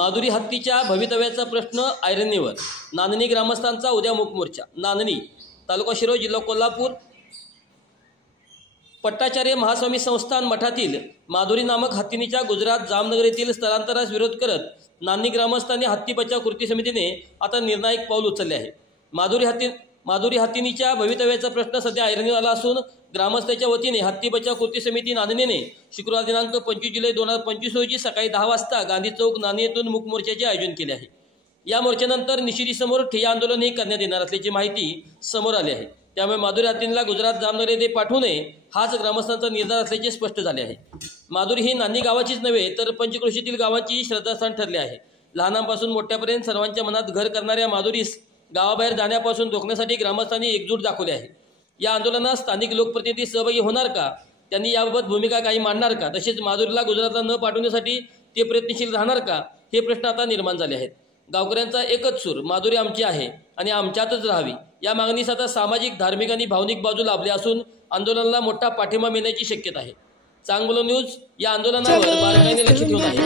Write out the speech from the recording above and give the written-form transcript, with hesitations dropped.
माधुरी हत्तीच्या भवितव्याचा प्रश्न ऐरणीवर. नांदणी ग्रामस्थांचा उद्या मूक मोर्चा. नांदणी तालुका शिरोळ जिल्हा कोल्हापूर. पट्टाचार्य महास्वामी संस्थान मठातील माधुरी नामक हत्तीनीच्या गुजरात जामनगर येथील स्थलांतरास विरोध करत नांदणी ग्रामस्थांनी हत्ती बचाव कृती समितीने आता निर्णायक पाऊल उचलले आहे. माधुरी हत्तीनीच्या भवितव्याचा प्रश्न सध्या ऐरणीवर आला असून ग्रामस्थांच्या वतीने हत्ती बचाव कृती समिती नांदणीने शुक्रवार दिनांक 25 जुलै 2025 रोजी सकाळी 10 वाजता गांधी चौक नांदणी येथून मूक मोर्चाचे आयोजन केले आहे. या मोर्चानंतर निशिदीसमोर ठिय्या आंदोलनही करण्यात येणार असल्याची माहिती समोर आली आहे. त्यामुळे माधुरी हत्तींना गुजरात जामनगर येथे पाठवू नये हाच ग्रामस्थांचा निर्धार असल्याचे स्पष्ट झाले आहे. माधुरी ही नांदणी गावाचीच नव्हे तर पंचक्रोशीतील गावांची श्रद्धास्थान ठरले आहे. लहानांपासून मोठ्यापर्यंत सर्वांच्या मनात घर करणाऱ्या माधुरीस गावाबाहेर जाण्यापासून रोखण्यासाठी ग्रामस्थांनी एकजूट दाखवली आहे. या आंदोलनात स्थानिक लोकप्रतिनिधी सहभागी होणार का, त्यांनी याबाबत भूमिका काही मांडणार का, तसेच माधुरीला गुजरातला न पाठवण्यासाठी ते प्रयत्नशील राहणार का, हे प्रश्न आता निर्माण झाले आहेत. गावकऱ्यांचा एकच सूर, माधुरी आमची आहे आणि आमच्यातच राहावी, या मागणीस आता सामाजिक, धार्मिक आणि भावनिक बाजू लाभली असून आंदोलनाला मोठा पाठिंबा मिळण्याची शक्यता आहे. चांग बोलो न्यूज या आंदोलनावर बारकाईने लक्ष ठेवून आहे.